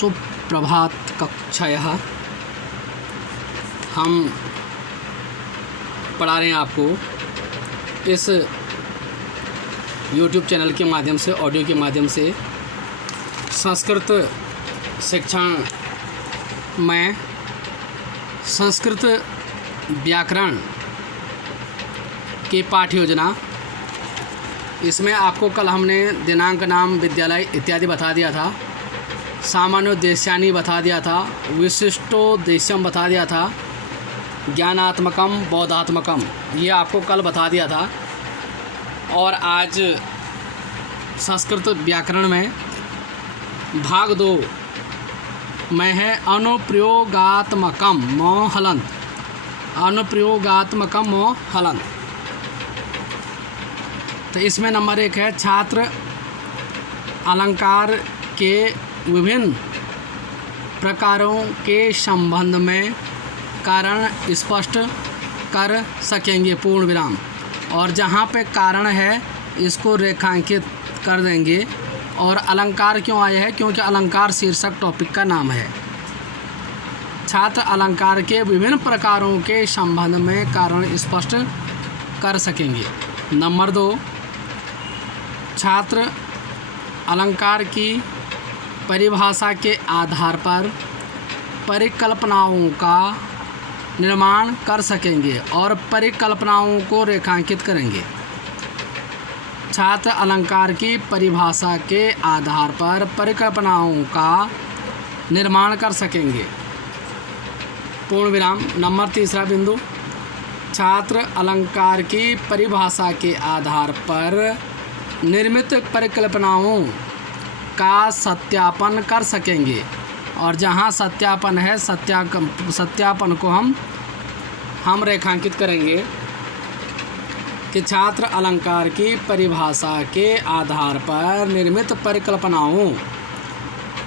सुप्रभात कक्षायः। हम पढ़ा रहे हैं आपको इस YouTube चैनल के माध्यम से, ऑडियो के माध्यम से संस्कृत शिक्षण में संस्कृत व्याकरण की पाठ्य योजना। इसमें आपको कल हमने दिनांक, नाम, विद्यालय इत्यादि बता दिया था, सामान्योद्देश्यानि बता दिया था, विशिष्टोद्देश्यम बता दिया था, ज्ञानात्मकम, बोधात्मकम ये आपको कल बता दिया था। और आज संस्कृत व्याकरण में भाग 2 में है अनुप्रयोगात्मकम मोहलंत। अनुप्रयोगात्मकम मोहलंत। तो इसमें नंबर 1 है छात्र अलंकार के विभिन्न प्रकारों के संबंध में कारण स्पष्ट कर सकेंगे, पूर्ण विराम। और जहाँ पे कारण है इसको रेखांकित कर देंगे। और अलंकार क्यों आया है? क्योंकि अलंकार शीर्षक टॉपिक का नाम है। छात्र अलंकार के विभिन्न प्रकारों के संबंध में कारण स्पष्ट कर सकेंगे। नंबर 2, छात्र अलंकार की परिभाषा के आधार पर परिकल्पनाओं का निर्माण कर सकेंगे और परिकल्पनाओं को रेखांकित करेंगे। छात्र अलंकार की परिभाषा के आधार पर परिकल्पनाओं का निर्माण कर सकेंगे, पूर्ण विराम। नंबर 3 बिंदु, छात्र अलंकार की परिभाषा के आधार पर निर्मित परिकल्पनाओं का सत्यापन कर सकेंगे। और जहाँ सत्यापन है, सत्यापन को हम रेखांकित करेंगे कि छात्र अलंकार की परिभाषा के आधार पर निर्मित परिकल्पनाओं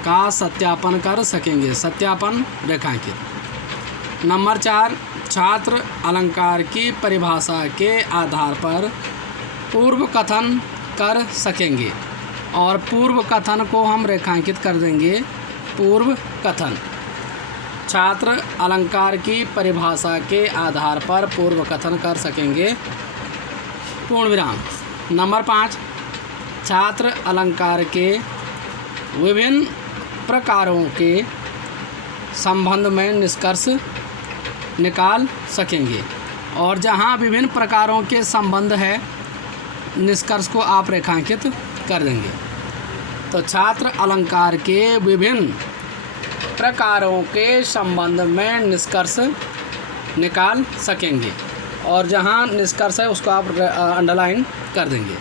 का सत्यापन कर सकेंगे, सत्यापन रेखांकित। नंबर 4, छात्र अलंकार की परिभाषा के आधार पर पूर्व कथन कर सकेंगे। और पूर्व कथन को हम रेखांकित कर देंगे, पूर्व कथन। छात्र अलंकार की परिभाषा के आधार पर पूर्व कथन कर सकेंगे, पूर्ण विराम। नंबर 5, छात्र अलंकार के विभिन्न प्रकारों के संबंध में निष्कर्ष निकाल सकेंगे। और जहाँ विभिन्न प्रकारों के संबंध है, निष्कर्ष को आप रेखांकित कर देंगे। तो छात्र अलंकार के विभिन्न प्रकारों के संबंध में निष्कर्ष निकाल सकेंगे। और जहाँ निष्कर्ष है उसको आप अंडरलाइन कर देंगे।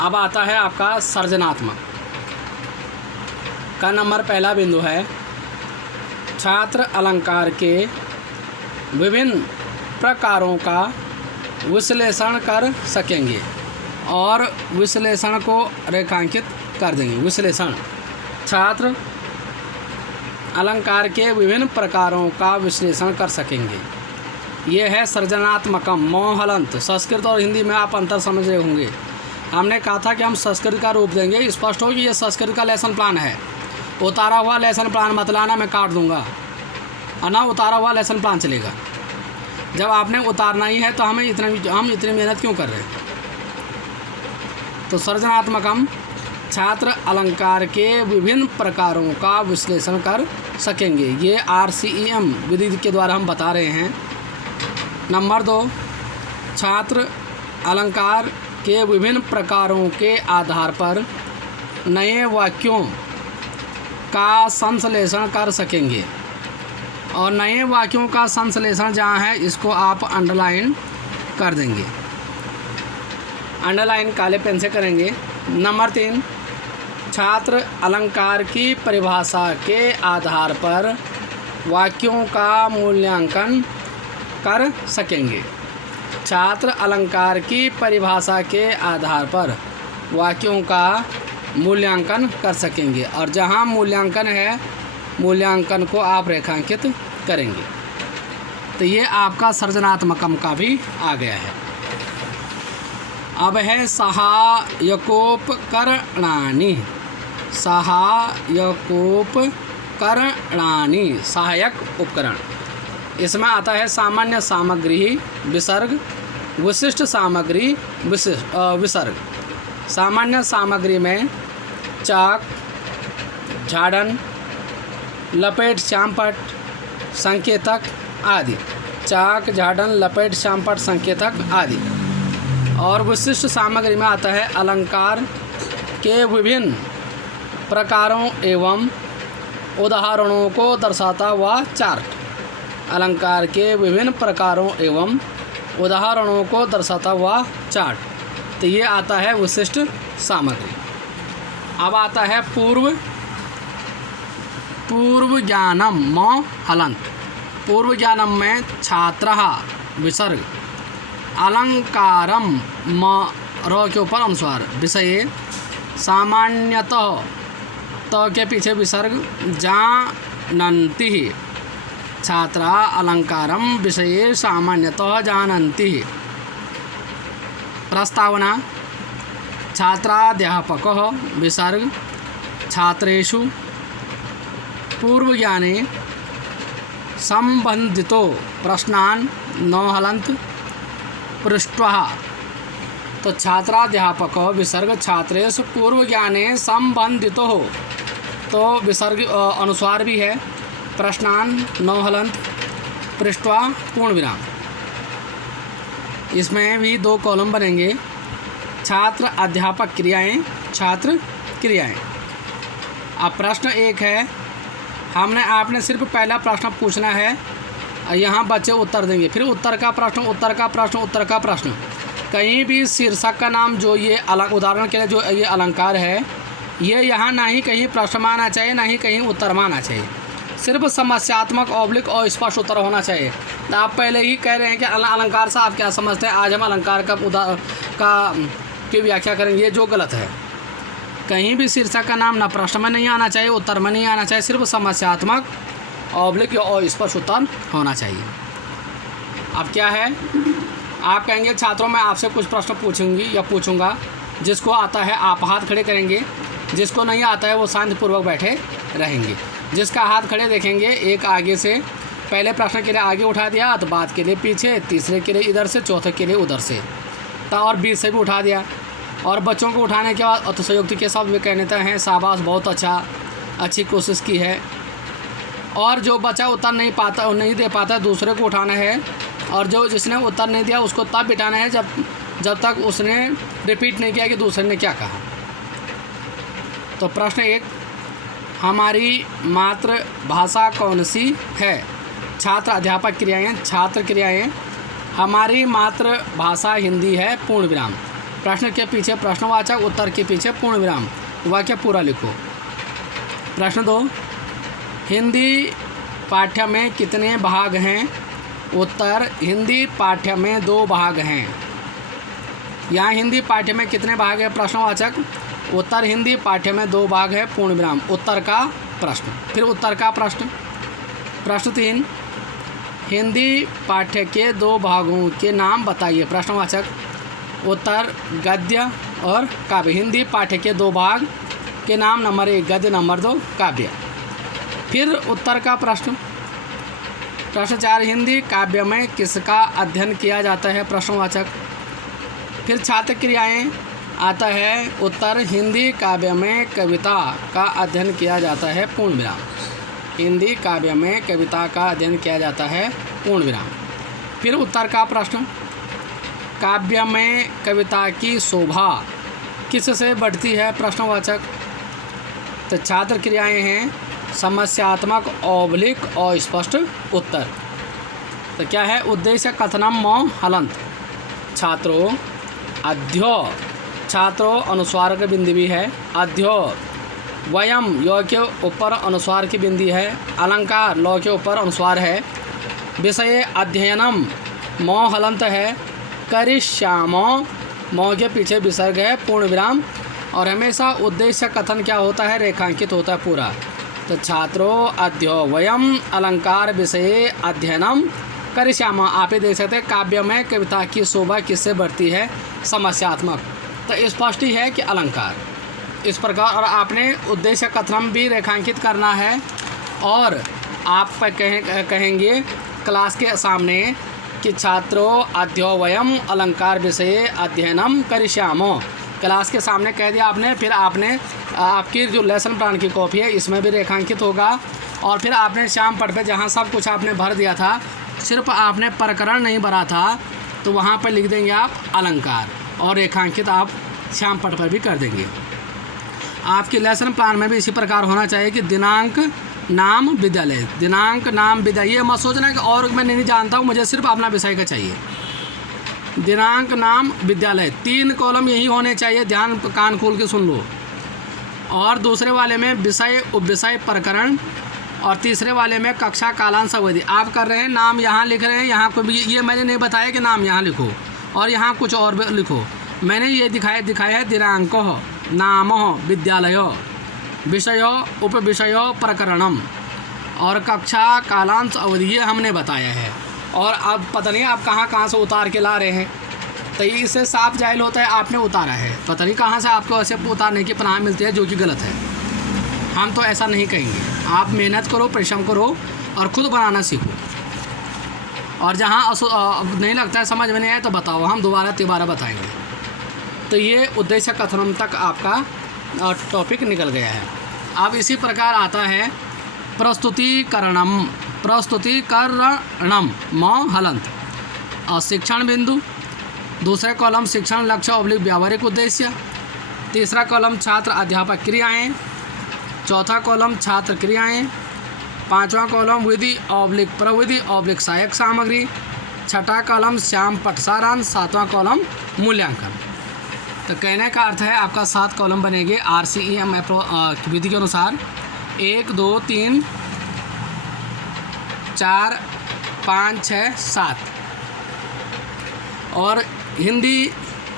अब आता है आपका सृजनात्मक का नंबर 1 बिंदु है छात्र अलंकार के विभिन्न प्रकारों का विश्लेषण कर सकेंगे। और विश्लेषण को रेखांकित कर देंगे। विश्लेषण, छात्र अलंकार के विभिन्न प्रकारों का विश्लेषण कर सकेंगे। ये है सृजनात्मकम मोहलंत। संस्कृत और हिंदी में आप अंतर समझ रहे होंगे। हमने कहा था कि हम संस्कृत का रूप देंगे। स्पष्ट हो कि ये संस्कृत का लेसन प्लान है। उतारा हुआ लेसन प्लान मत लाना, मैं काट दूंगा। ना उतारा हुआ लेसन प्लान चलेगा। जब आपने उतारना ही है तो हम इतनी मेहनत क्यों कर रहे हैं? तो सृजनात्मकम, छात्र अलंकार के विभिन्न प्रकारों का विश्लेषण कर सकेंगे। ये RCEM विधि के द्वारा हम बता रहे हैं। नंबर 2, छात्र अलंकार के विभिन्न प्रकारों के आधार पर नए वाक्यों का संश्लेषण कर सकेंगे। और नए वाक्यों का संश्लेषण जहाँ है इसको आप अंडरलाइन कर देंगे। अंडरलाइन काले पेन से करेंगे। नंबर 3, छात्र अलंकार की परिभाषा के आधार पर वाक्यों का मूल्यांकन कर सकेंगे। छात्र अलंकार की परिभाषा के आधार पर वाक्यों का मूल्यांकन कर सकेंगे। और जहाँ मूल्यांकन है, मूल्यांकन को आप रेखांकित करेंगे। तो ये आपका सृजनात्मकम का भी आ गया है। अब है सहायकोपकरणानि। सहायकोपकरणानि, सहायक उपकरण। इसमें आता है सामान्य सामग्री विसर्ग, विशिष्ट सामग्री विसर्ग। सामान्य सामग्री में चाक, झाड़न, लपेट, श्यामपट्ट, संकेतक आदि। चाक, झाड़न, लपेट, श्यामपट्ट, संकेतक आदि। और विशिष्ट सामग्री में आता है अलंकार के विभिन्न प्रकारों एवं उदाहरणों को दर्शाता हुआ चार्ट। अलंकार के विभिन्न प्रकारों एवं उदाहरणों को दर्शाता हुआ चार्ट। तो ये आता है विशिष्ट सामग्री। अब आता है पूर्व ज्ञानम म हलंत। पूर्व ज्ञानम में छात्रः विसर्ग, अलंकारम म र के ऊपर अनुस्वार, विषये सामान्यतः त के पीछे विसर्ग, जानन्ति। छात्रा अलंकारम विषये सामान्यतः जानन्ति। प्रस्तावना छात्राध्यापकः विसर्ग, छात्रेषु पूर्वज्ञाने संबंधितो प्रश्नान् न हलन्त पृष्ट्वा। तो छात्राध्यापकः विसर्ग, छात्रेषु पूर्वज्ञाने संबंधितो, तो विसर्ग अनुस्वार भी है, प्रश्नान् न हलन्त पृष्ट्वा पूर्ण विराम। इसमें भी 2 कॉलम बनेंगे, छात्र अध्यापक क्रियाएं, छात्र क्रियाएं। अब प्रश्न 1 है, हमने आपने सिर्फ पहला प्रश्न पूछना है, यहाँ बच्चे उत्तर देंगे, फिर उत्तर का प्रश्न, उत्तर का प्रश्न, उत्तर का प्रश्न। कहीं भी शीर्षक का नाम जो ये उदाहरण के लिए जो ये अलंकार है, ये यहाँ ना ही कहीं प्रश्न में आना चाहिए, ना ही कहीं उत्तर में आना चाहिए। सिर्फ समस्यात्मक ऑब्लिक और स्पष्ट उत्तर होना चाहिए। तो आप पहले ही कह रहे हैं कि अलंकार से आप क्या समझते हैं, आज हम अलंकार की व्याख्या करेंगे, ये जो गलत है। कहीं भी शीर्षक का नाम ना प्रश्न में नहीं आना चाहिए, उत्तर में नहीं आना चाहिए, सिर्फ समस्यात्मक ऑब्लिक और स्पष्ट उत्तर होना चाहिए। अब क्या है, आप कहेंगे छात्रों मैं आपसे कुछ प्रश्न पूछूंगी या पूछूंगा, जिसको आता है आप हाथ खड़े करेंगे, जिसको नहीं आता है वो शांतिपूर्वक बैठे रहेंगे। जिसका हाथ खड़े देखेंगे, एक आगे से पहले प्रश्न के लिए आगे उठा दिया, तो बात के लिए पीछे, तीसरे के लिए इधर से, चौथे के लिए उधर से, तो और बीच से भी उठा दिया। और बच्चों को उठाने के बाद अतिशयोक्ति के साथ वे कहते हैं शाबाश, बहुत अच्छा, अच्छी कोशिश की है। और जो बच्चा उत्तर नहीं दे पाता, दूसरे को उठाना है, और जो जिसने उत्तर नहीं दिया उसको तब बिठाना है जब तक उसने रिपीट नहीं किया कि दूसरे ने क्या कहा। तो प्रश्न 1, हमारी मातृभाषा कौन सी है? छात्र अध्यापक क्रियाएं, छात्र क्रियाएं, हमारी मातृभाषा हिंदी है, पूर्ण विराम। प्रश्न के पीछे प्रश्नवाचक, उत्तर के पीछे पूर्ण विराम, वाक्य पूरा लिखो। प्रश्न 2, हिंदी पाठ्य में कितने भाग हैं? उत्तर, हिंदी पाठ्य में 2 भाग हैं। यहाँ हिंदी पाठ्य में कितने भाग है? प्रश्नवाचक, उत्तर हिंदी पाठ्य में 2 भाग है, पूर्ण विराम, उत्तर का प्रश्न। फिर उत्तर का प्रश्न। प्रश्न 3, हिंदी पाठ्य के 2 भागों के नाम बताइए। प्रश्नवाचक, उत्तर गद्य और काव्य। हिंदी पाठ्य के 2 भाग के नाम, नंबर 1 गद्य, नंबर 2 काव्य। फिर उत्तर का प्रश्न। प्रश्न 4, हिंदी काव्य में किसका अध्ययन किया जाता है? प्रश्नवाचक। फिर छात्र क्रियाएं आता है, उत्तर हिंदी काव्य में कविता का अध्ययन किया जाता है, पूर्ण विराम। हिंदी काव्य में कविता का अध्ययन किया जाता है, पूर्ण विराम। फिर उत्तर का प्रश्न, काव्य में कविता की शोभा किससे बढ़ती है? प्रश्नवाचक। तो छात्र क्रियाएं हैं समस्यात्मक, ऑब्लिक और स्पष्ट उत्तर। तो क्या है? उद्देश्य कथनम म हलंत, छात्रों अध्यो, छात्रों अनुस्वार की बिंदी भी है, अध्यो, वयम यो के ऊपर अनुस्वार की बिंदी है, अलंकार लौ के ऊपर अनुस्वार है, विषय अध्ययनम म हलंत है, करिष्यामो मौ के पीछे विसर्ग है, पूर्ण विराम। और हमेशा उद्देश्य कथन क्या होता है? रेखांकित होता है पूरा। तो छात्रों अध्यो वयम अलंकार विषय अध्ययनम करिष्यामः। आप ही देख सकते हैं काव्य में कविता की शोभा किससे बढ़ती है? समस्यात्मक। तो स्पष्ट ही है कि अलंकार। इस प्रकार, और आपने उद्देश्य कथनम भी रेखांकित करना है। और आप कहेंगे क्लास के सामने कि छात्रों अद्यो वयम अलंकार विषय अध्ययनम करिष्यामो। क्लास के सामने कह दिया आपने। फिर आपने आपकी जो लेसन प्लान की कॉपी है इसमें भी रेखांकित होगा। और फिर आपने श्याम पट पे जहाँ सब कुछ आपने भर दिया था, सिर्फ आपने प्रकरण नहीं भरा था, तो वहाँ पर लिख देंगे आप अलंकार, और रेखांकित आप श्याम पट पर भी कर देंगे। आपके लेसन प्लान में भी इसी प्रकार होना चाहिए कि दिनांक नाम विद्यालय, दिनांक नाम विद्यालय। ये मत सोचना कि और मैं नहीं जानता हूँ, मुझे सिर्फ अपना विषय का चाहिए। दिनांक नाम विद्यालय, 3 कॉलम यही होने चाहिए, ध्यान कान खोल के सुन लो। और दूसरे वाले में विषय उपविषय प्रकरण, और तीसरे वाले में कक्षा कालांश अवधि। आप कर रहे हैं नाम यहाँ लिख रहे हैं, यहाँ को भी ये मैंने नहीं बताया कि नाम यहाँ लिखो और यहाँ कुछ और लिखो। मैंने ये दिखाया है दिनांको नाम विद्यालय विषयो उपविषयो प्रकरणम और कक्षा कालांश अवधि, ये हमने बताया है। और अब पता नहीं आप कहाँ से उतार के ला रहे हैं, तो इससे साफ जाहिल होता है आपने उतारा है। पता नहीं कहाँ से आपको ऐसे उतारने की पनाह मिलती है, जो कि गलत है। हम तो ऐसा नहीं कहेंगे। आप मेहनत करो, परिश्रम करो और ख़ुद बनाना सीखो। और जहाँ नहीं लगता है, समझ में नहीं आया, तो बताओ, हम दोबारा बताएंगे। तो ये उद्देश्य कथनम तक आपका टॉपिक निकल गया है। अब इसी प्रकार आता है प्रस्तुतिकरणम म हलंत और शिक्षण बिंदु। दूसरे कॉलम शिक्षण लक्ष्य ऑब्लिक व्यावहारिक उद्देश्य। तीसरा कॉलम छात्र अध्यापक क्रियाएं। चौथा कॉलम छात्र क्रियाएं। पांचवा कॉलम विधि ऑब्लिक प्रविधि ऑब्लिक सहायक सामग्री। छठा कॉलम श्याम पट सारांश। सातवां कॉलम मूल्यांकन। तो कहने का अर्थ है आपका 7 कॉलम बनेंगे RCEM विधि के अनुसार। 1 2 3 4 5 6 7। और हिंदी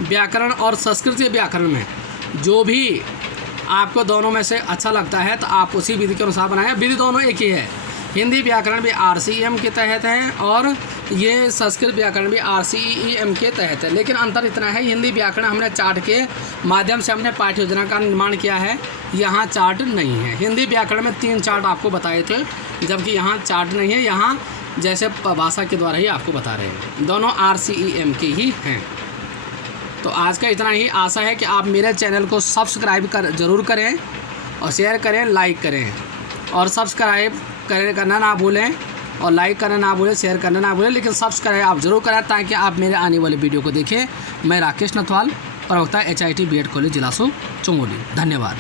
व्याकरण और संस्कृत व्याकरण में जो भी आपको दोनों में से अच्छा लगता है, तो आप उसी विधि के अनुसार बनाएं। विधि दोनों एक ही है। हिंदी व्याकरण भी RCEM के तहत है और ये संस्कृत व्याकरण भी RCEM के तहत है। लेकिन अंतर इतना है, हिंदी व्याकरण हमने चार्ट के माध्यम से हमने पाठ्य योजना का निर्माण किया है, यहाँ चार्ट नहीं है। हिंदी व्याकरण में 3 चार्ट आपको बताए थे, जबकि यहाँ चार्ट नहीं है। यहाँ जैसे भाषा के द्वारा ही आपको बता रहे हैं। दोनों RCEM के ही हैं। तो आज का इतना ही। आशा है कि आप मेरे चैनल को सब्सक्राइब ज़रूर करें और शेयर करें, लाइक करें। और सब्सक्राइब करना ना भूलें, और लाइक करना ना भूलें, शेयर करना ना भूलें, लेकिन सब्सक्राइब आप ज़रूर करें ताकि आप मेरे आने वाले वीडियो को देखें। मैं राकेश नथवाल, प्रवक्ता HIT BED कॉलेज जिला चमोली। धन्यवाद।